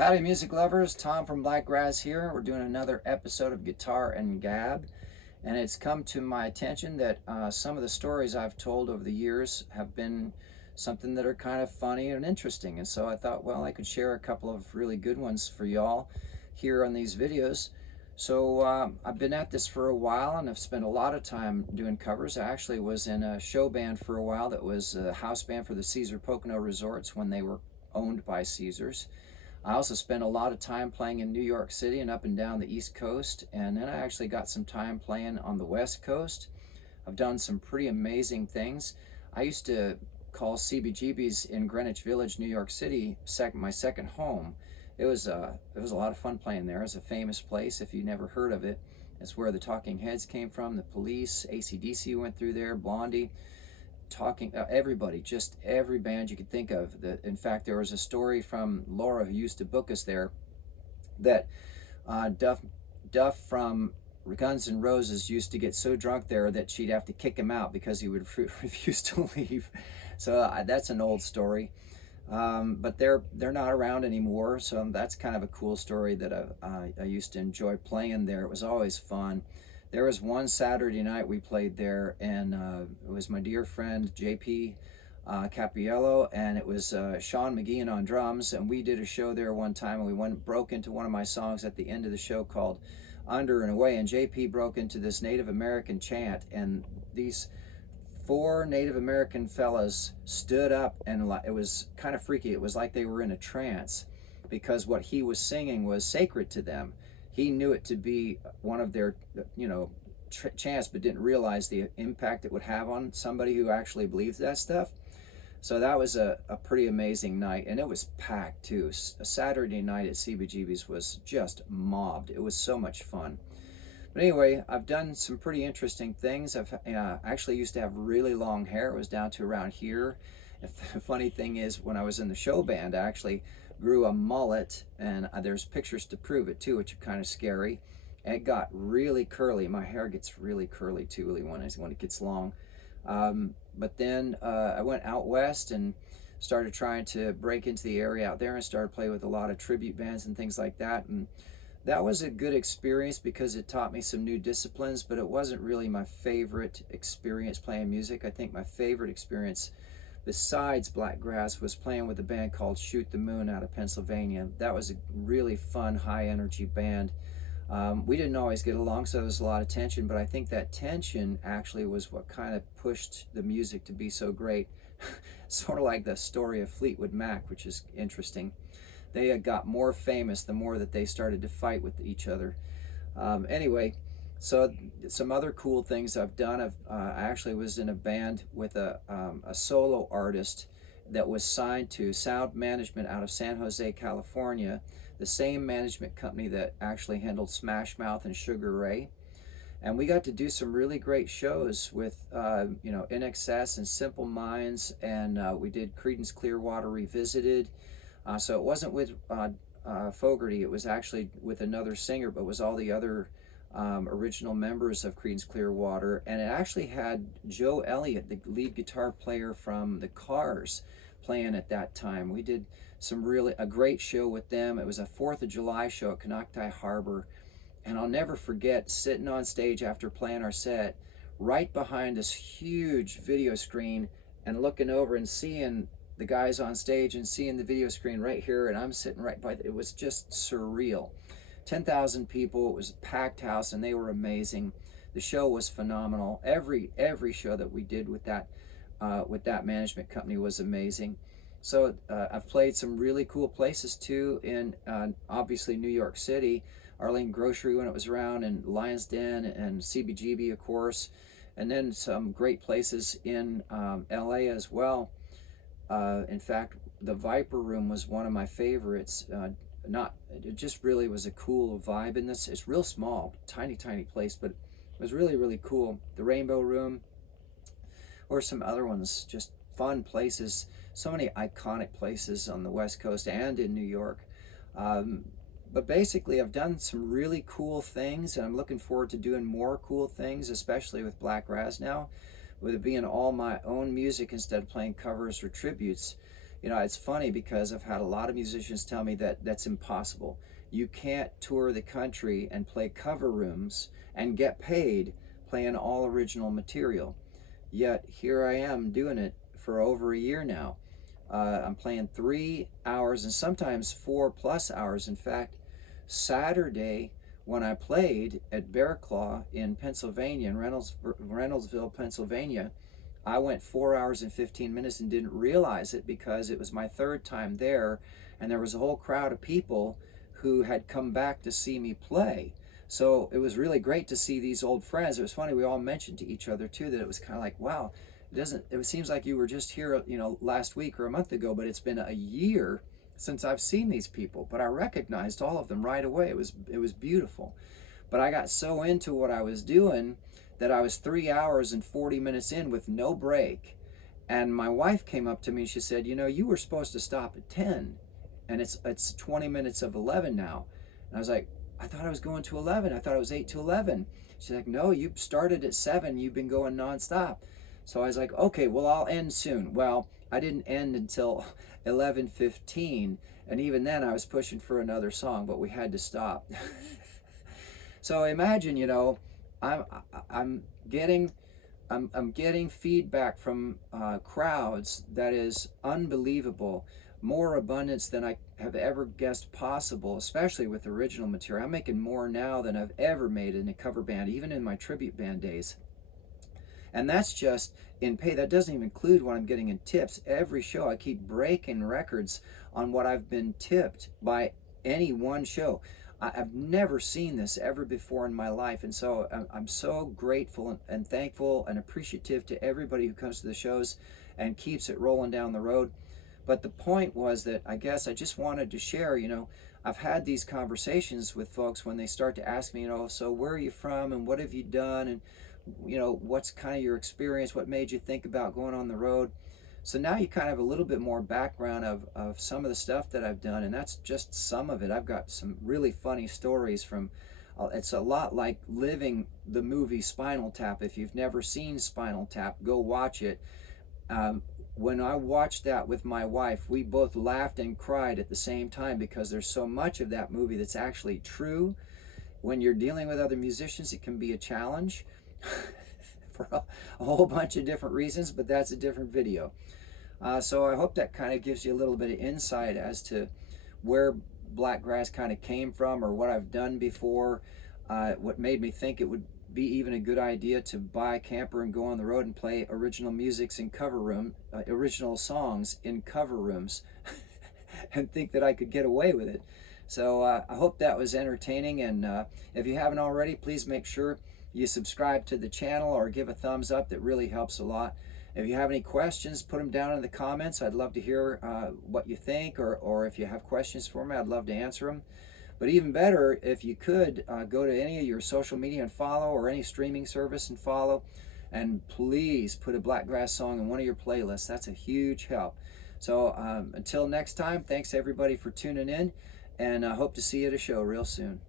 Howdy music lovers, Tom from Blakgraz here. We're doing another episode of Guitar and Gab, and it's come to my attention that some of the stories I've told over the years have been something that are kind of funny and interesting, and so I thought, well, I could share a couple of really good ones for y'all here on these videos. So I've been at this for a while, and I've spent a lot of time doing covers. I actually was in a show band for a while that was a house band for the Caesar Pocono Resorts when they were owned by Caesars. I also spent a lot of time playing in New York City and up and down the East Coast, and then I actually got some time playing on the West Coast. I've done some pretty amazing things. I used to call CBGB's in Greenwich Village, New York City, my second home. It was a lot of fun playing there. It's a famous place if you never heard of it. It's where the Talking Heads came from, the Police, AC/DC went through there, Blondie. Everybody, just every band you could think of. In fact, there was a story from Laura, who used to book us there, that Duff from Guns N' Roses used to get so drunk there that she'd have to kick him out because he would refuse to leave. So that's an old story, but they're not around anymore. So that's kind of a cool story that I used to enjoy playing there. It was always fun. There was one Saturday night we played there, and it was my dear friend JP Capiello, and it was Sean McGeehan on drums, and we did a show there one time, and we broke into one of my songs at the end of the show called Under and Away, and JP broke into this Native American chant, and these four Native American fellas stood up, and it was kind of freaky. It was like they were in a trance, because what he was singing was sacred to them. He knew it to be one of their, chants, but didn't realize the impact it would have on somebody who actually believes that stuff. So that was a pretty amazing night, and it was packed too. A Saturday night at CBGB's was just mobbed. It was so much fun. But anyway, I've done some pretty interesting things. I've actually used to have really long hair. It was down to around here. The funny thing is, when I was in the show band, I actually grew a mullet, and there's pictures to prove it too, which are kind of scary. And it got really curly. My hair gets really curly too, really, when it gets long. But then I went out west and started trying to break into the area out there, and started playing with a lot of tribute bands and things like that. And that was a good experience because it taught me some new disciplines, but it wasn't really my favorite experience playing music. I think my favorite experience besides Blakgraz was playing with a band called Shoot the Moon out of Pennsylvania. That was a really fun, high energy band. We didn't always get along, so there was a lot of tension, but I think that tension actually was what kind of pushed the music to be so great. Sort of like the story of Fleetwood Mac, which is interesting. They got more famous the more that they started to fight with each other. Anyway, so some other cool things I've done. I actually was in a band with a solo artist that was signed to Sound Management out of San Jose, California, the same management company that actually handled Smash Mouth and Sugar Ray. And we got to do some really great shows with INXS and Simple Minds, and we did Creedence Clearwater Revisited. So it wasn't with Fogerty, it was actually with another singer, but it was all the other original members of Creedence Clearwater, and it actually had Joe Elliott, the lead guitar player from the Cars, playing at that time. We did a great show with them. It was a 4th of July show at Canocti Harbor, and I'll never forget sitting on stage after playing our set, right behind this huge video screen, and looking over and seeing the guys on stage and seeing the video screen right here, and I'm sitting right by it was just surreal. 10,000 people, it was a packed house, and they were amazing. The show was phenomenal. Every show that we did with that management company was amazing. So I've played some really cool places too, in obviously New York City, Arlene Grocery when it was around, and Lion's Den, and CBGB of course, and then some great places in LA as well. In fact, the Viper Room was one of my favorites. It just really was a cool vibe in this. It's real small, tiny place, but it was really cool. The Rainbow Room, or some other ones, just fun places. So many iconic places on the West Coast and in New York. But basically, I've done some really cool things, and I'm looking forward to doing more cool things, especially with Blakgraz now, with it being all my own music instead of playing covers or tributes. It's funny because I've had a lot of musicians tell me that that's impossible. You can't tour the country and play cover rooms and get paid playing all original material. Yet here I am doing it for over a year now. I'm playing 3 hours and sometimes 4+ hours. In fact, Saturday when I played at Bear Claw in Pennsylvania, in Reynoldsville, Pennsylvania, I went 4 hours and 15 minutes and didn't realize it because it was my third time there, and there was a whole crowd of people who had come back to see me play. So it was really great to see these old friends. It was funny, we all mentioned to each other too that it was kind of like, wow, it seems like you were just here, last week or a month ago, but it's been a year since I've seen these people. But I recognized all of them right away. It was beautiful. But I got so into what I was doing that I was 3 hours and 40 minutes in with no break. And my wife came up to me and she said, you were supposed to stop at 10 and it's 20 minutes of 11 now. And I was like, I thought I was going to 11. I thought it was 8 to 11. She's like, no, you started at 7. You've been going nonstop. So I was like, okay, well, I'll end soon. Well, I didn't end until 11:15. And even then I was pushing for another song, but we had to stop. So imagine, I'm getting feedback from crowds that is unbelievable. More abundance than I have ever guessed possible, especially with original material. I'm making more now than I've ever made in a cover band, even in my tribute band days. And that's just in pay. That doesn't even include what I'm getting in tips. Every show I keep breaking records on what I've been tipped by any one show. I've never seen this ever before in my life, and so I'm so grateful and thankful and appreciative to everybody who comes to the shows and keeps it rolling down the road. But the point was that I guess I just wanted to share, I've had these conversations with folks when they start to ask me, so where are you from and what have you done, and what's kind of your experience, what made you think about going on the road. So now you kind of have a little bit more background of some of the stuff that I've done, and that's just some of it. I've got some really funny stories from, it's a lot like living the movie Spinal Tap. If you've never seen Spinal Tap, go watch it. When I watched that with my wife, we both laughed and cried at the same time because there's so much of that movie that's actually true. When you're dealing with other musicians, it can be a challenge for a whole bunch of different reasons, but that's a different video. So I hope that kind of gives you a little bit of insight as to where Blakgraz kind of came from, or what I've done before, what made me think it would be even a good idea to buy a camper and go on the road and play original original songs in cover rooms and think that I could get away with it. So I hope that was entertaining, and if you haven't already, please make sure you subscribe to the channel or give a thumbs up. That really helps a lot. If you have any questions, put them down in the comments. I'd love to hear what you think, or if you have questions for me, I'd love to answer them. But even better, if you could go to any of your social media and follow, or any streaming service and follow, and please put a Blakgraz song in one of your playlists. That's a huge help. So until next time, thanks everybody for tuning in, and I hope to see you at a show real soon.